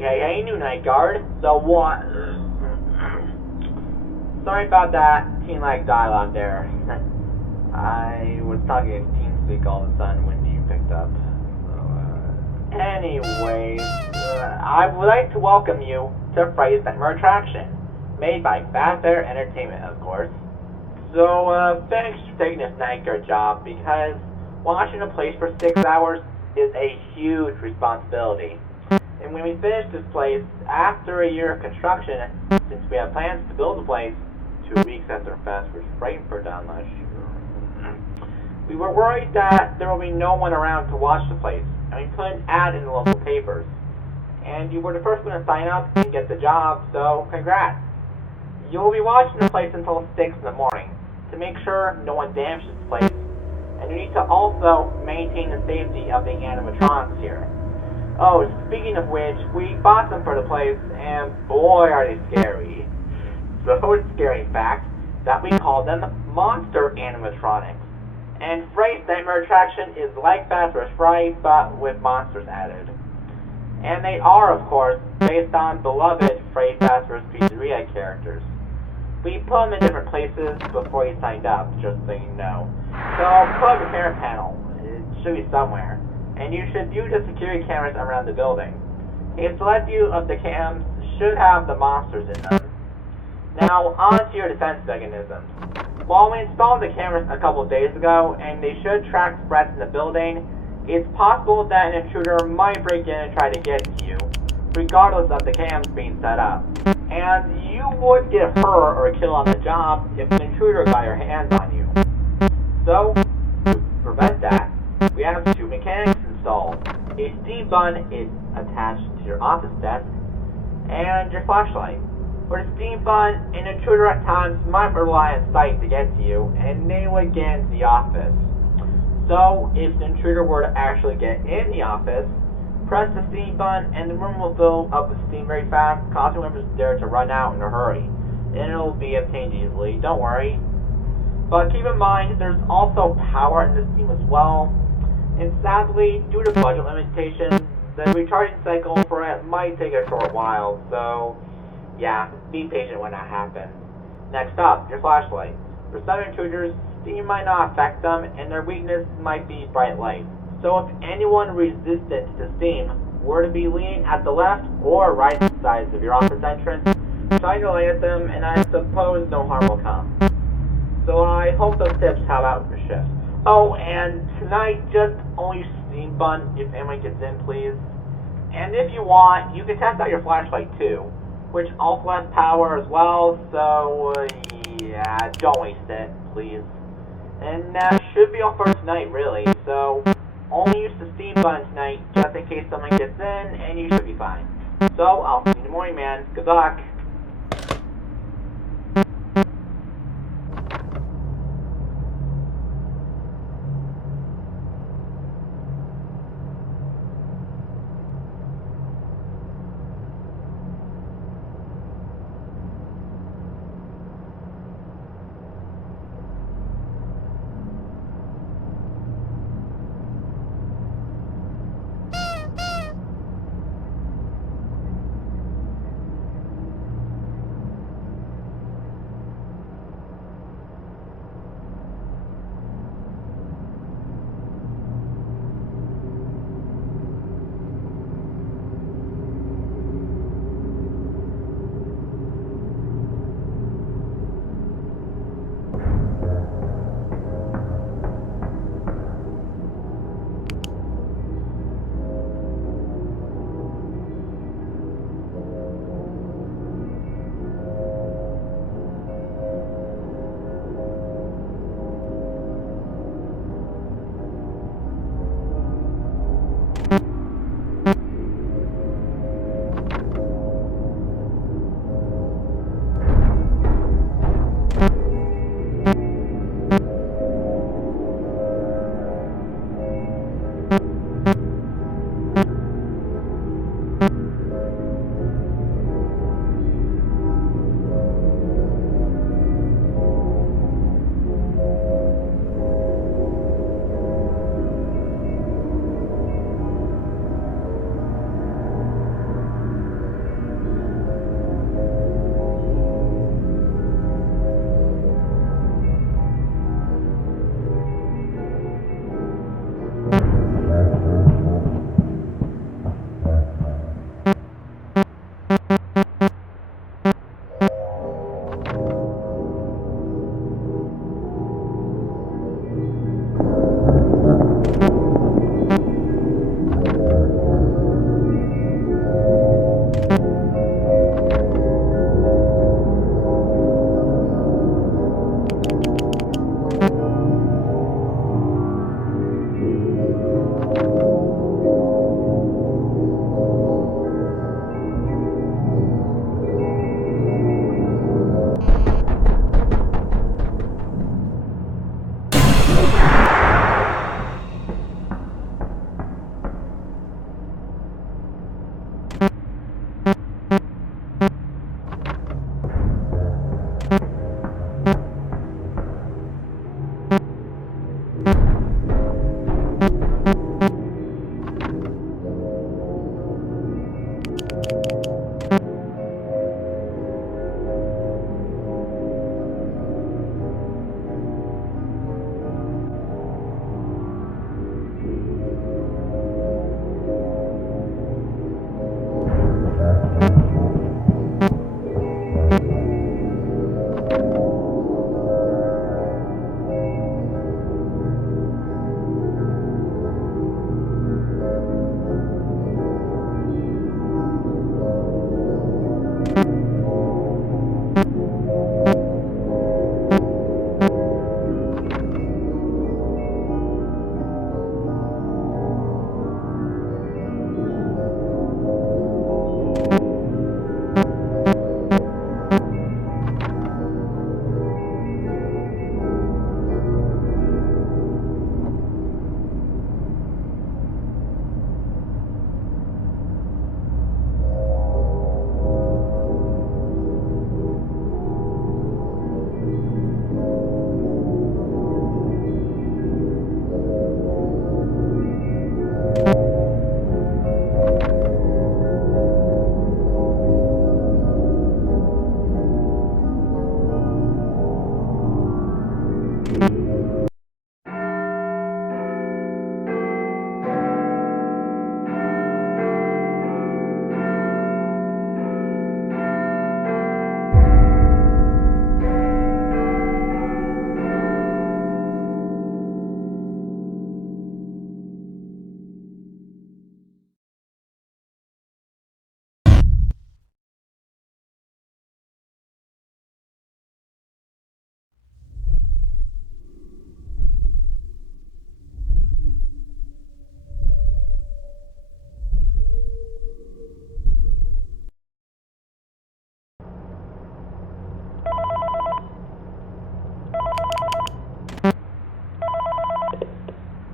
a.k.a. New Night Guard. So what? Sorry about that teen-like dialogue there. I was talking in TeamSpeak all of a sudden when you picked up. Anyways, I would like to welcome you to Friday's Summer Attraction, made by Fast Air Entertainment, of course. So, thanks for taking this night guard job, because watching a place for 6 hours is a huge responsibility. And when we finish this place, after a year of construction, since we have plans to build the place 2 weeks after Fest was frightened for down last year, we were worried that there will be no one around to watch the place, and we put an ad in the local papers. And you were the first one to sign up and get the job, so congrats. You'll be watching the place until 6 in the morning to make sure no one damages the place, and you need to also maintain the safety of the animatronics here. Oh, speaking of which, we bought them for the place, and boy are they scary. So scary, in fact, that we call them monster animatronics. And Friday's Nightmare Attraction is like Fast vs. Friday, but with monsters added. And they are, of course, based on beloved Freddy Fazbear's Pizzeria characters. We put them in different places before you signed up, just so you know. So put up a camera panel. It should be somewhere. And you should view the security cameras around the building. A select view of the cams should have the monsters in them. Now, on to your defense mechanisms. While we installed the cameras a couple days ago, and they should track threats in the building, it's possible that an intruder might break in and try to get to you, regardless of the cams being set up. And you would get hurt or killed on the job if an intruder got your hands on you. So, to prevent that, we have 2 mechanics installed. A steam bun is attached to your office desk, and your flashlight. For the steam bun, an intruder at times might rely on sight to get to you, and they would get into the office. So, if the intruder were to actually get in the office, press the steam button and the room will fill up with steam very fast, causing whoever's there to run out in a hurry. And it'll be obtained easily, don't worry. But keep in mind, there's also power in the steam as well. And sadly, due to budget limitations, the recharging cycle for it might take a short while, so yeah, be patient when that happens. Next up, your flashlight. For some intruders, steam might not affect them, and their weakness might be bright light. So if anyone resistant to steam were to be leaning at the left or right sides of your office entrance, try to light at them, and I suppose no harm will come. So I hope those tips help out your shift. Oh, and tonight, just only steam bun if anyone gets in, please. And if you want, you can test out your flashlight too, which also has power as well, so yeah, don't waste it, please. And that should be all for tonight, really, so only use the steam button tonight, just in case someone gets in, and you should be fine. So, I'll see you in the morning, man. Good luck.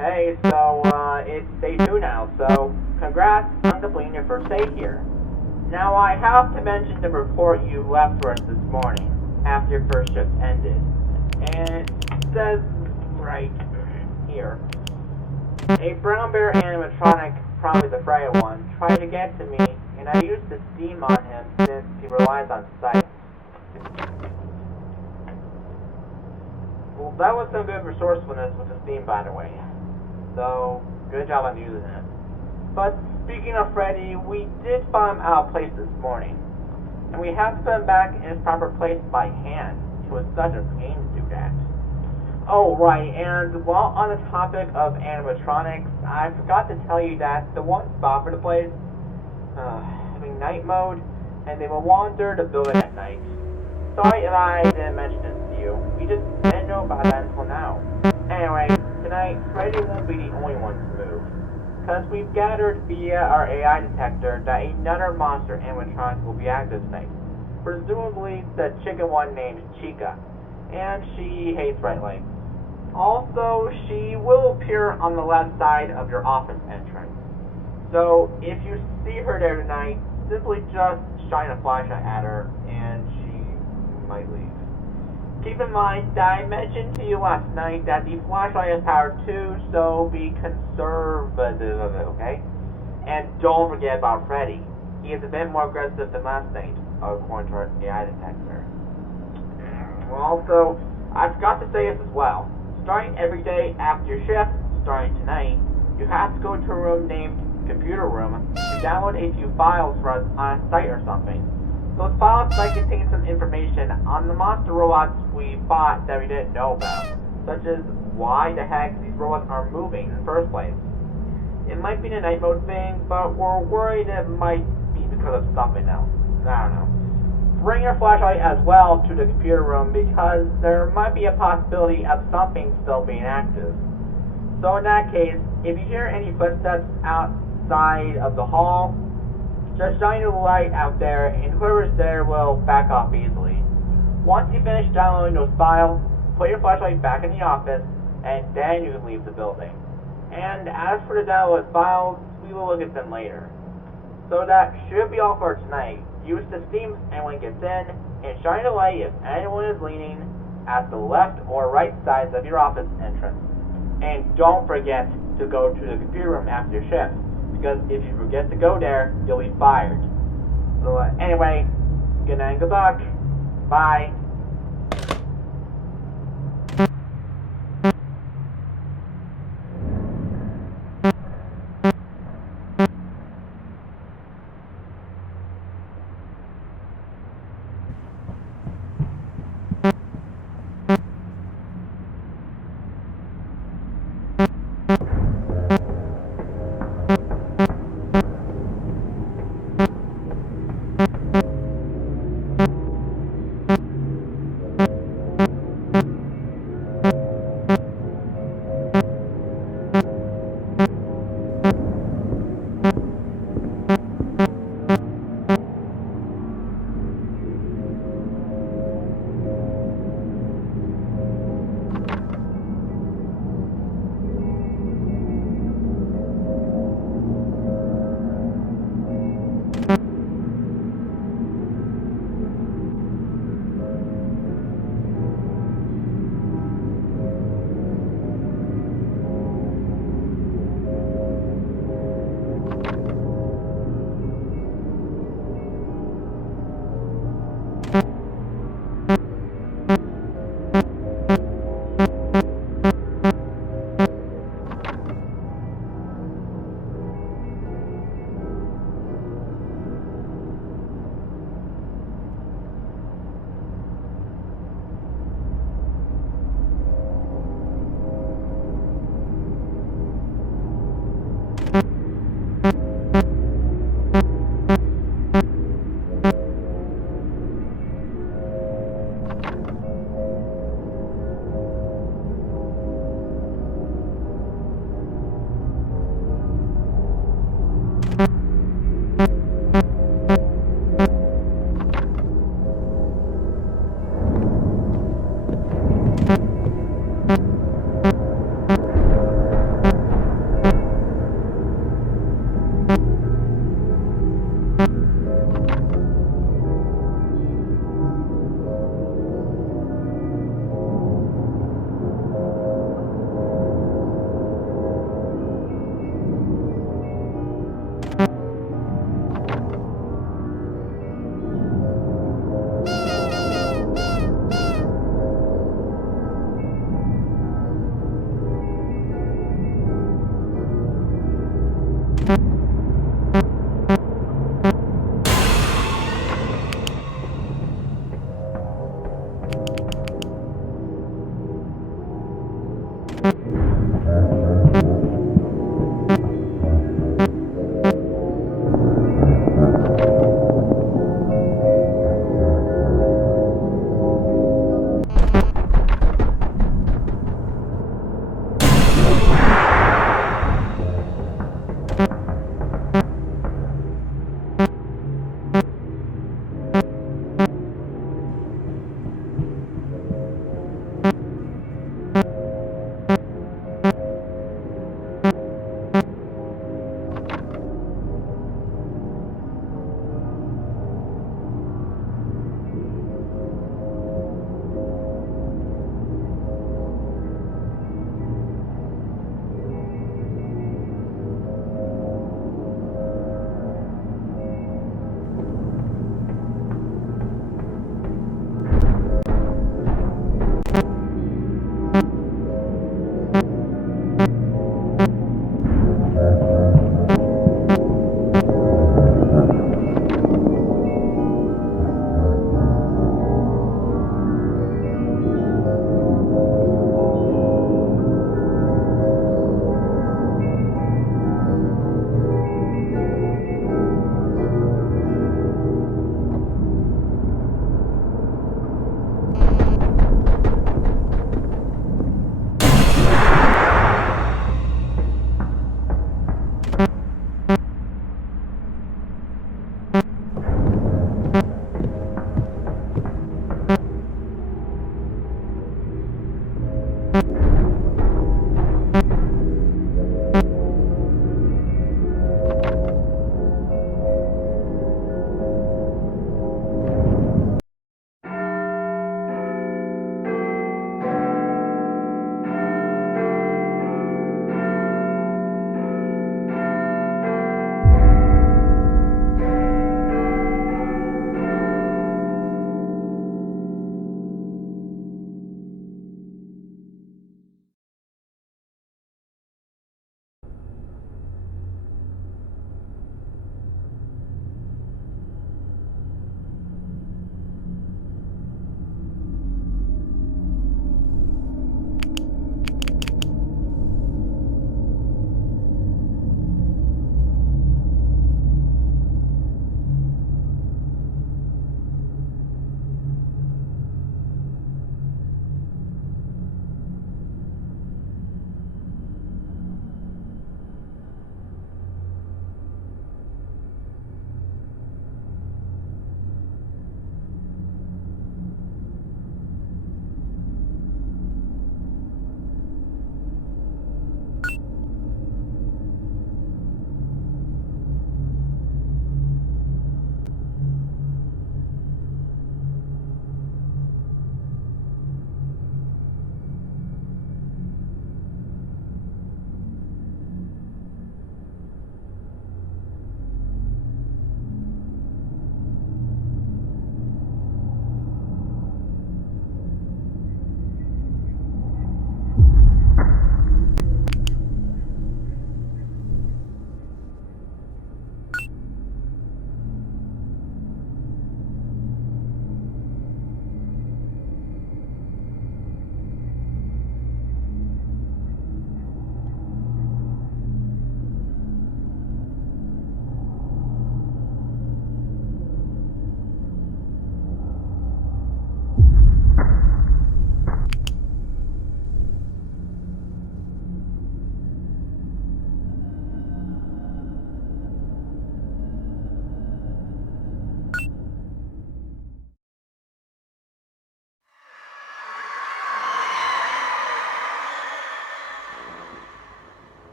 Hey, so, it's day 2 now, so congrats on completing your first day here. Now, I have to mention the report you left for us this morning, after your first shift ended. And it says right here, a brown bear animatronic, probably the Freya one, tried to get to me, and I used the steam on him since he relies on sight. Well, that was some good resourcefulness with the steam, by the way. So, good job on using it. But speaking of Freddy, we did find him out of place this morning. And we have to put him back in his proper place by hand. It was such a pain to do that. Oh, right, and while on the topic of animatronics, I forgot to tell you that the one spot for the place, having night mode, and they will wander the building at night. Sorry if I didn't mention this to you. We just didn't know about that until now. Anyway, tonight, Freddy won't be the only one to move. Because we've gathered via our AI detector that another monster animatronic will be active tonight. Presumably the chicken one named Chica. And she hates red lights. Also, she will appear on the left side of your office entrance. So, if you see her there tonight, simply just shine a flashlight at her and she might leave. Keep in mind that I mentioned to you last night that the flashlight is powered too, so be conservative of it, okay? And don't forget about Freddy. He is a bit more aggressive than last night, according to our AI detector. Well, also, I forgot to say this as well. Starting every day after your shift, starting tonight, you have to go to a room named Computer Room to download a few files for us on a site or something. Those files might contain some information on the monster robots we bought that we didn't know about, such as why the heck these robots are moving in the first place. It might be the night mode thing, but we're worried it might be because of something else. I don't know. Bring your flashlight as well to the computer room because there might be a possibility of something still being active. So in that case, if you hear any footsteps outside of the hall, just shine your light out there and whoever's there will back off easily. Once you finish downloading those files, put your flashlight back in the office and then you can leave the building. And as for the downloaded files, we will look at them later. So that should be all for tonight. Use the steam if anyone gets in, and shine a light if anyone is leaning at the left or right sides of your office entrance. And don't forget to go to the computer room after your shift, because if you forget to go there, you'll be fired. So anyway, good night and good luck. Bye.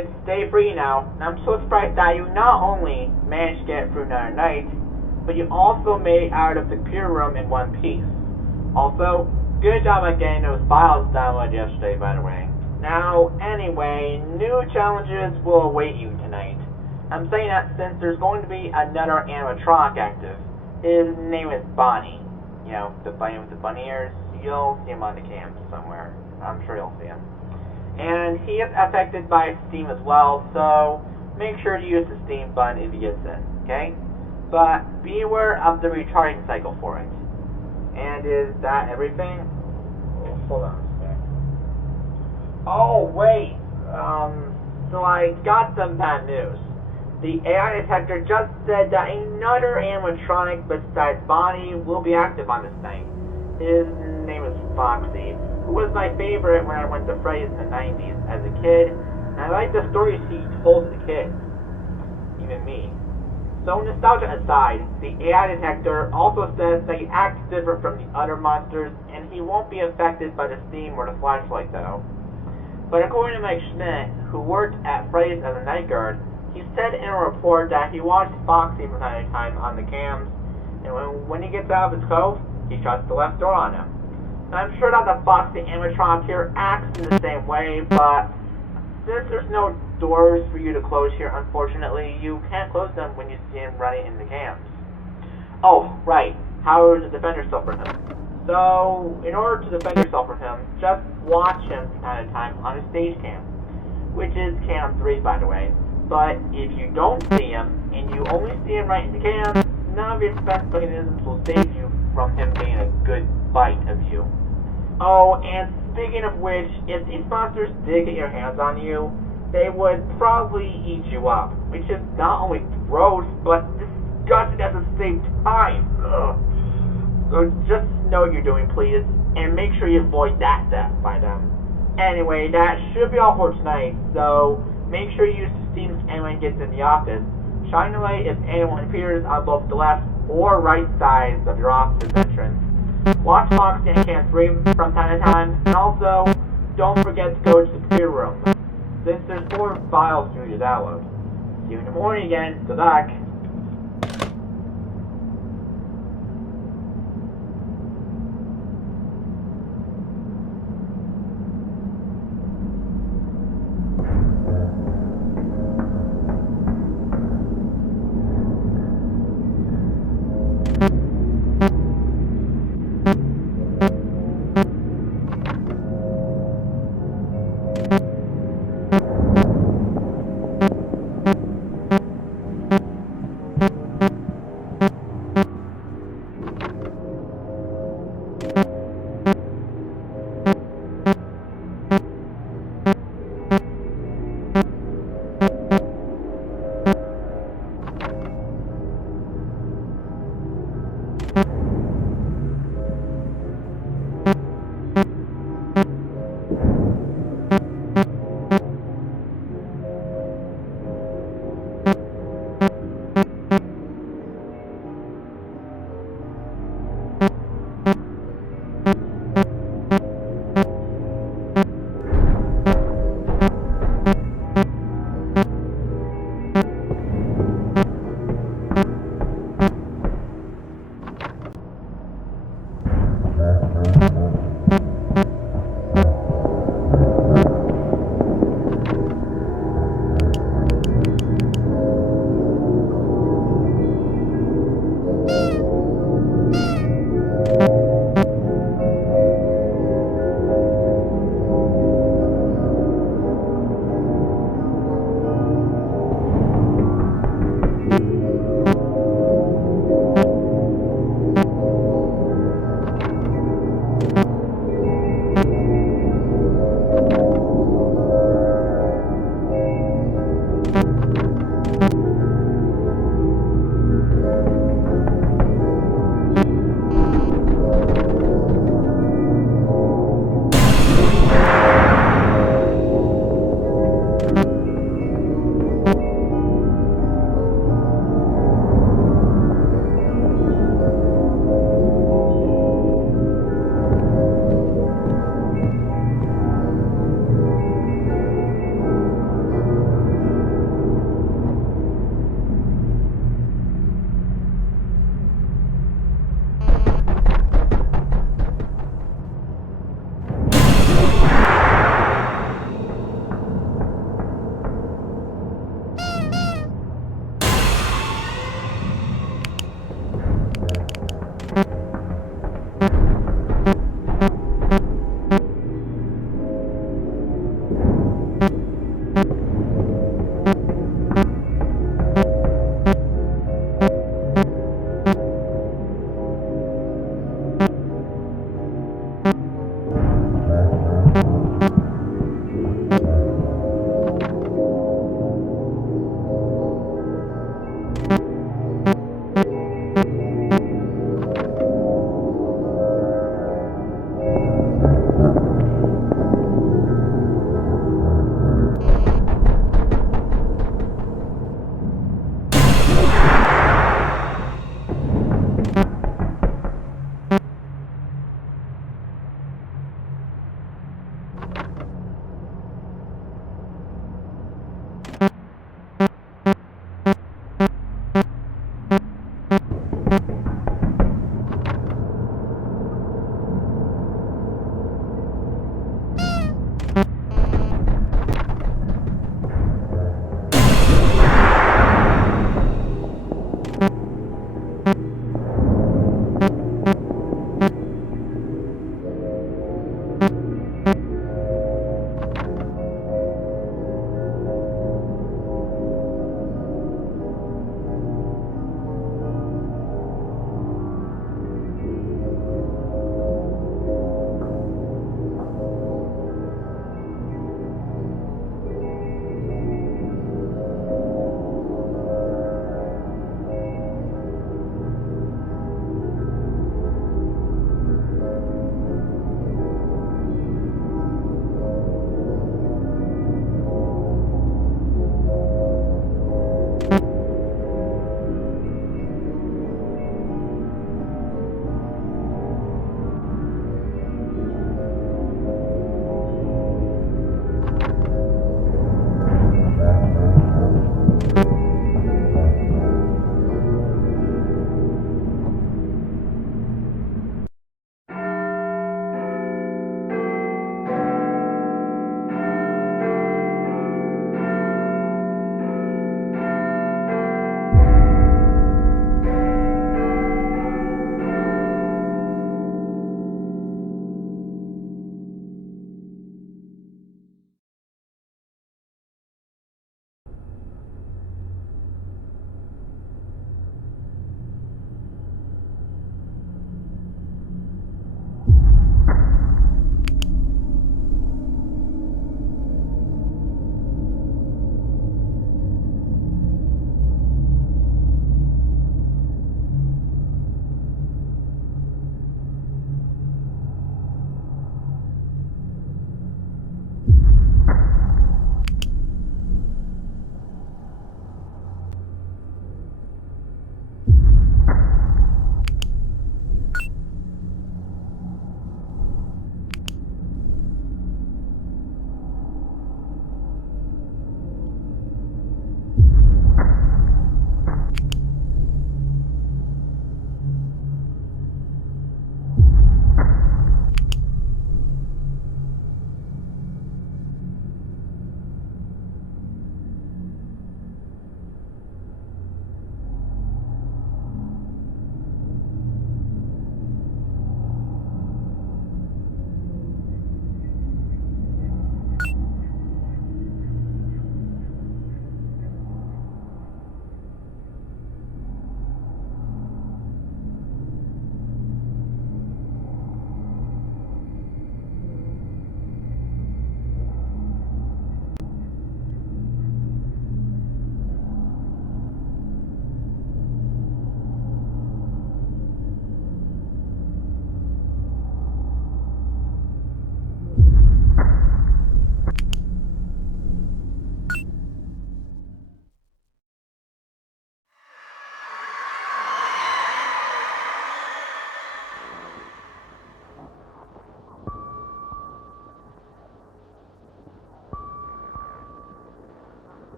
kids, stay free now. And I'm so surprised that you not only managed to get through another night, but you also made it out of the computer room in one piece. Also, good job on getting those files downloaded yesterday, by the way. Now, anyway, new challenges will await you tonight. I'm saying that since there's going to be another animatronic active. His name is Bonnie. You know, the bunny with the bunny ears. You'll see him on the cam somewhere. I'm sure you'll see him. And he is affected by steam as well, so make sure to use the steam button if he gets in, okay? But be aware of the recharging cycle for it. And is that everything? Oh, hold on a sec. Oh, wait. So I got some bad news. The AI detector just said that another animatronic besides Bonnie will be active on this night. His name is Foxy, who was my favorite when I went to Freddy's in the 90s as a kid, and I liked the stories he told the kids. Even me. So nostalgia aside, the AI detector also says that he acts different from the other monsters, and he won't be affected by the steam or the flashlight though. But according to Mike Schmidt, who worked at Freddy's as a night guard, he said in a report that he watched Foxy from time to time on the cams, and when he gets out of his cove, he shuts the left door on him. And I'm sure that the Foxy animatronic here acts in the same way, but since there's no doors for you to close here, unfortunately, you can't close them when you see him running in the cams. Oh, right. How to defend yourself from him? So, in order to defend yourself from him, just watch him from time to time on his stage cam, which is cam 3, by the way. But if you don't see him, and you only see him right in the cam, none of your defense mechanisms will save you from him getting a good bite of you. Oh, and speaking of which, if these monsters did get your hands on you, they would probably eat you up, which is not only gross, but disgusting at the same time. Ugh. So just know what you're doing, please, and make sure you avoid that death by them. Anyway, that should be all for tonight, so make sure you use the steam if anyone gets in the office. Shine a light if anyone appears on both the left or right sides of your office entrance. Watch Foxy and Cam 3 from time to time, and also, don't forget to go to the computer room, since there's more files for you to download. See you in the morning again. Good luck.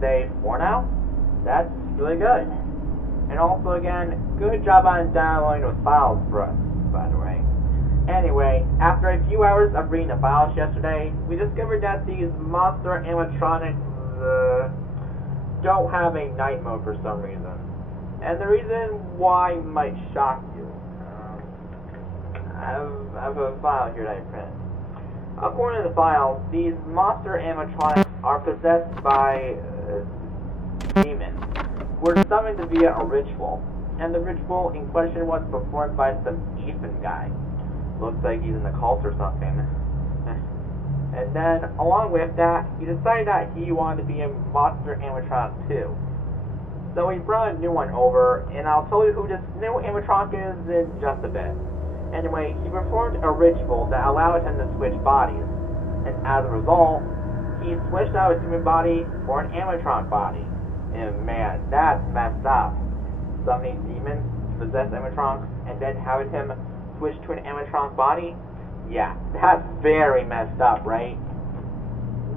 say 4 now. That's really good. And also again, good job on downloading those files for us, by the way. Anyway, after a few hours of reading the files yesterday, we discovered that these monster animatronics don't have a night mode for some reason. And the reason why might shock you. I have a file here that I printed. According to the file, these monster animatronics are possessed by demons, were summoned via a ritual, and the ritual in question was performed by some Ethan guy. Looks like he's in the cult or something. And then, along with that, he decided that he wanted to be a monster animatronic too. So he brought a new one over, and I'll tell you who this new animatronic is in just a bit. Anyway, he performed a ritual that allowed him to switch bodies, and as a result, he switched out his human body for an animatronic body. And man, that's messed up. Summoning demons to possess animatronics, and then having him switch to an animatronic body? Yeah, that's very messed up, right?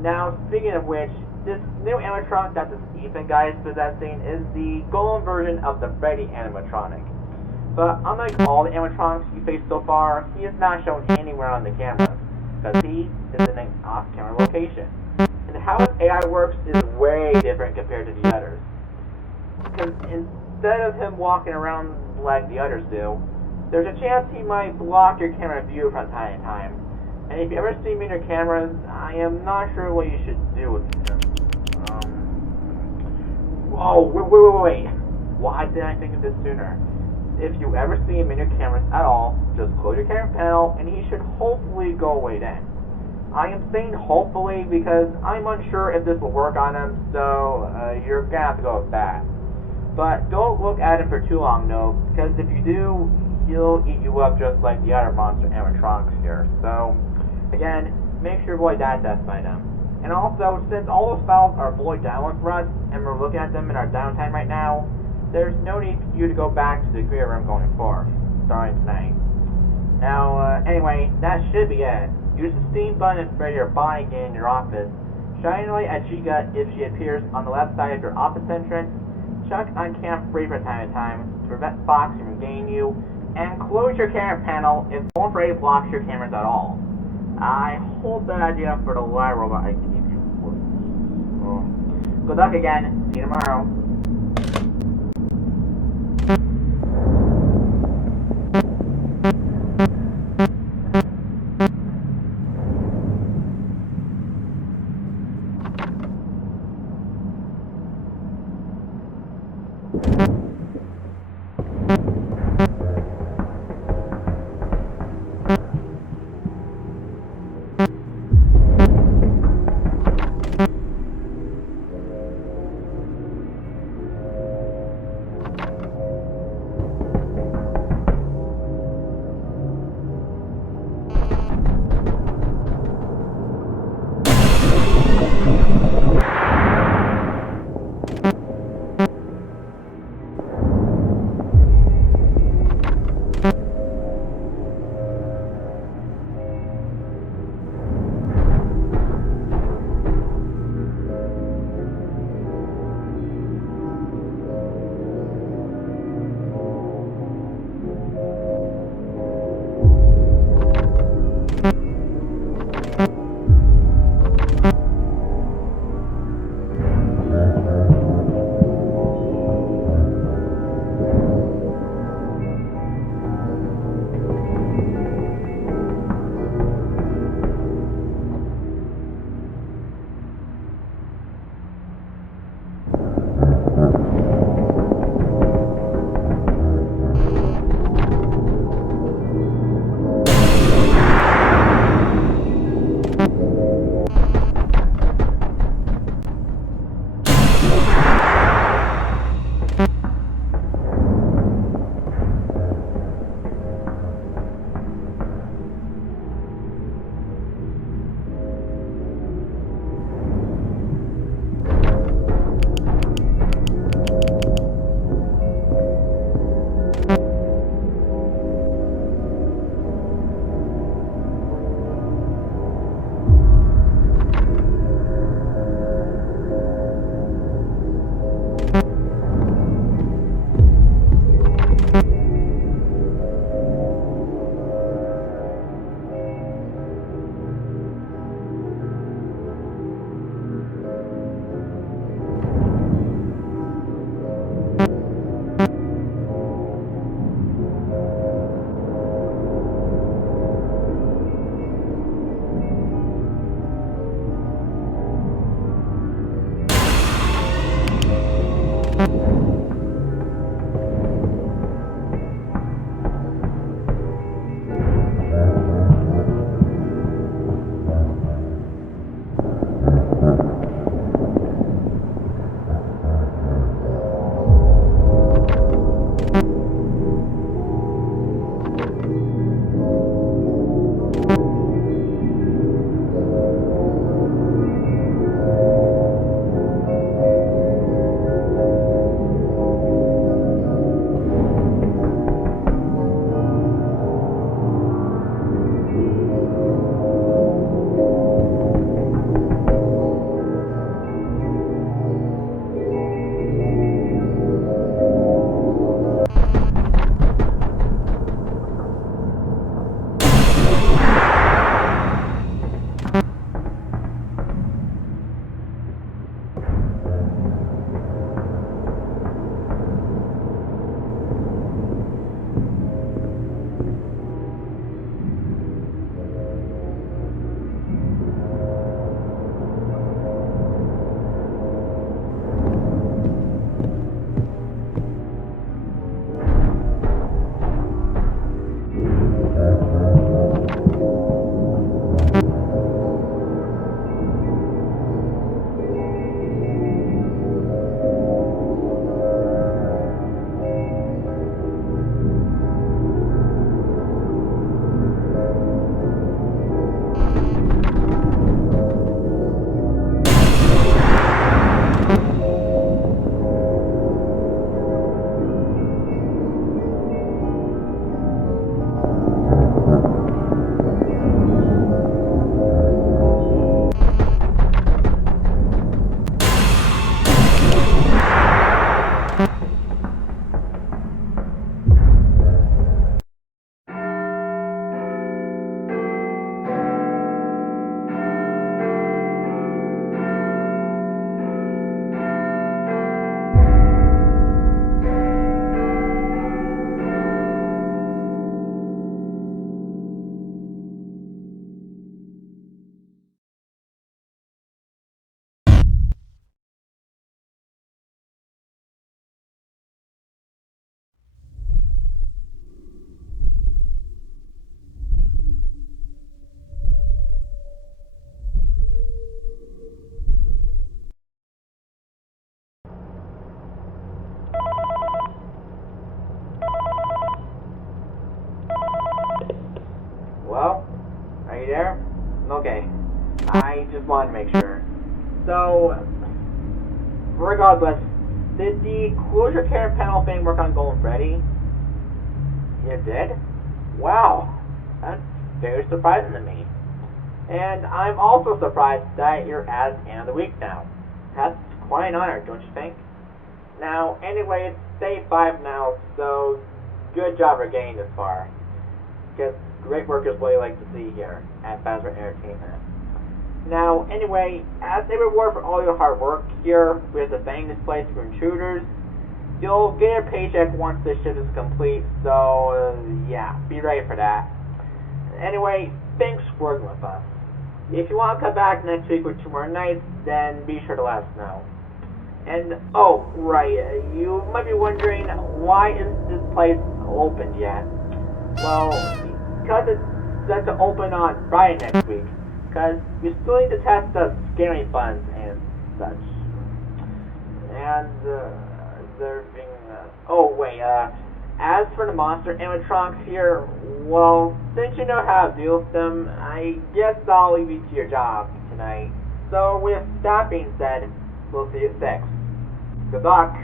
Now, speaking of which, this new animatronic that this Ethan guy is possessing is the golem version of the Freddy animatronic. But unlike all the animatronics we faced so far, he is not shown anywhere on the cameras, because he is in an off-camera location. And how his AI works is way different compared to the others. Because instead of him walking around like the others do, there's a chance he might block your camera view from time to time. And if you ever see me in your cameras, I am not sure what you should do with him. Whoa, wait. Why didn't I think of this sooner? If you ever see him in your cameras at all, just close your camera panel and he should hopefully go away then. I am saying hopefully because I'm unsure if this will work on him, so you're gonna have to go with that. But don't look at him for too long though, because if you do, he'll eat you up just like the other monster animatronics here. So, again, make sure to avoid that death by them. And also, since all those files are fully downloaded for us, and we're looking at them in our downtime right now, there's no need for you to go back to the creator room going forward, starting tonight. Now, anyway, that should be it. Use the Steam button to spread your body again in your office. Shine a light at Chica if she appears on the left side of your office entrance. Check on Cam Free from time to time to prevent Fox from gaining you. And close your camera panel if Phone Freddy blocks your cameras at all. I hope that idea for the live robot I gave you works. Good luck again. See you tomorrow. there? Okay. I just wanted to make sure. So, regardless, did the closure care panel thing work on Golden Freddy? It did? Wow. That's very surprising to me. And I'm also surprised that you're at the end of the week now. That's quite an honor, don't you think? Now, anyway, it's day 5 now, so good job for getting this far. Because great work is what I like to see here at Fazbear Entertainment. Now, anyway, as a reward for all your hard work here with the bank displays for intruders, you'll get your paycheck once this shift is complete, so yeah, be ready for that. Anyway, thanks for working with us. If you want to come back next week with 2 more nights, then be sure to let us know. And, oh, right, you might be wondering, why isn't this place opened yet? Well, because it's set to open on Friday next week, because you still need to test the scary funds and such. And, as for the monster animatronics here, well, since you know how to deal with them, I guess I'll leave you to your job tonight. So, with that being said, we'll see you at 6. Good luck!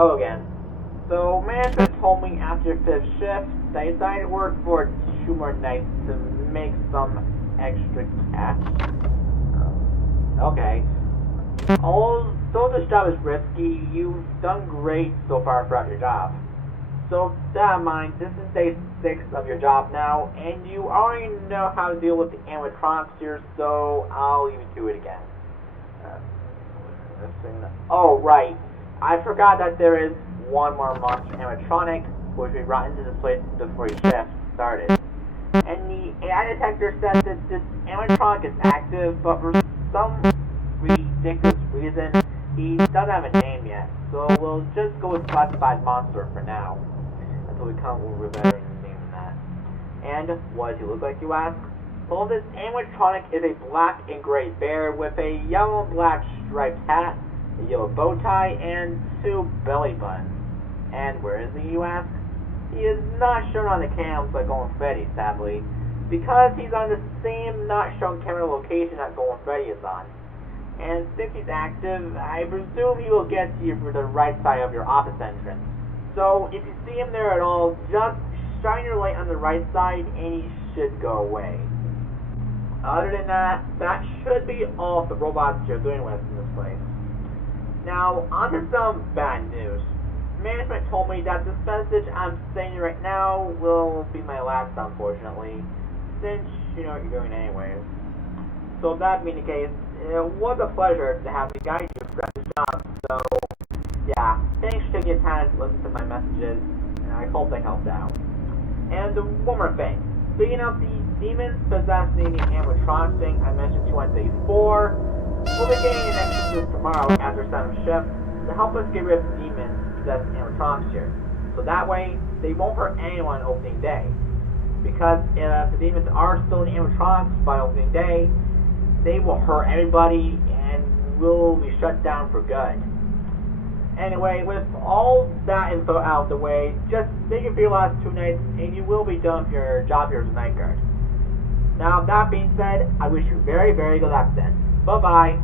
Hello again. So management told me after fifth shift they decided to work for 2 more nights to make some extra cash. Okay. Although this job is risky, you've done great so far throughout your job. So with that in mind, this is day 6 of your job now, and you already know how to deal with the animatronics here, so I'll leave you to it again. Oh, right. I forgot that there is one more monster animatronic, which we brought into this place before your shift started. And the AI detector says that this animatronic is active, but for some ridiculous reason, he doesn't have a name yet. So we'll just go with classified monster for now, until we come up with a better name than that. And what does he look like, you ask? Well, this animatronic is a black and gray bear with a yellow and black striped hat, a yellow bow tie, and 2 belly buttons. And where is he, you ask? He is not shown on the cams like Golden Freddy, sadly, because he's on the same not shown camera location that Golden Freddy is on. And since he's active, I presume he will get to you through the right side of your office entrance. So if you see him there at all, just shine your light on the right side and he should go away. Other than that, that should be all of the robots you're dealing with in this place. Now, on to some bad news. Management told me that this message I'm saying right now will be my last, unfortunately, since you know what you're doing anyways. So that being the case, it was a pleasure to have me guide you throughout this job, so yeah, thanks for taking the time to listen to my messages, and I hope they helped out. And one more thing, speaking of the demons possessing the animatronic thing I mentioned to you on day 4, we'll be getting an exorcist tomorrow after 7th shift to help us get rid of demons possessing animatronics here. So that way, they won't hurt anyone on opening day. Because if the demons are still in animatronics by opening day, they will hurt everybody and will be shut down for good. Anyway, with all that info out of the way, just make it for your last 2 nights and you will be done with your job here as a night guard. Now, that being said, I wish you very, very good luck then. Bye-bye.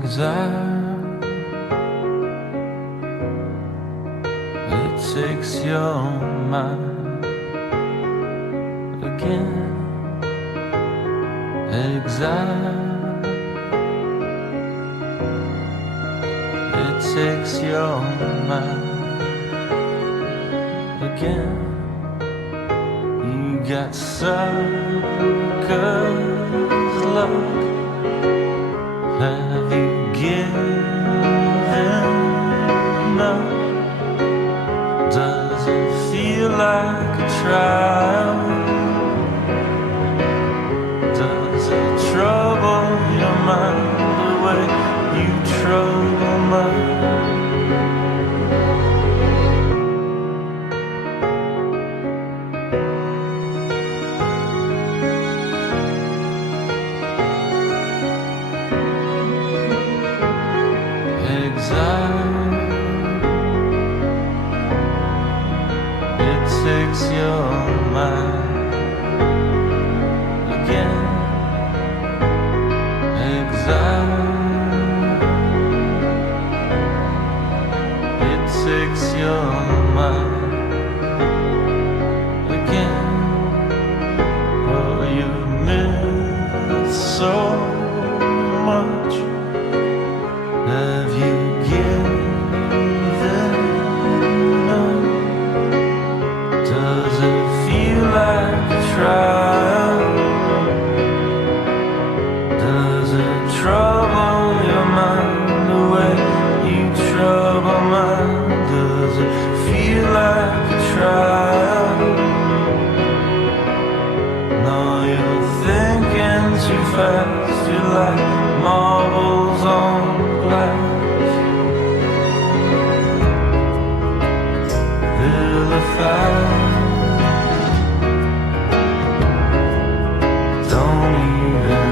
Exile, it takes your mind again. Exile, it takes your mind again. You got suckers luck. Have you given up? Does it feel like a trial? Does it trouble your mind the way you trouble mine? It takes your mind again. Exile, it takes your mind again. Oh, you've missed so much. Have you given up? Does it feel like a trial? Does it trouble your mind the way you trouble mine? Does it feel like a trial? No, you're thinking too fast. You're like marbles on glass. Vilified, don't even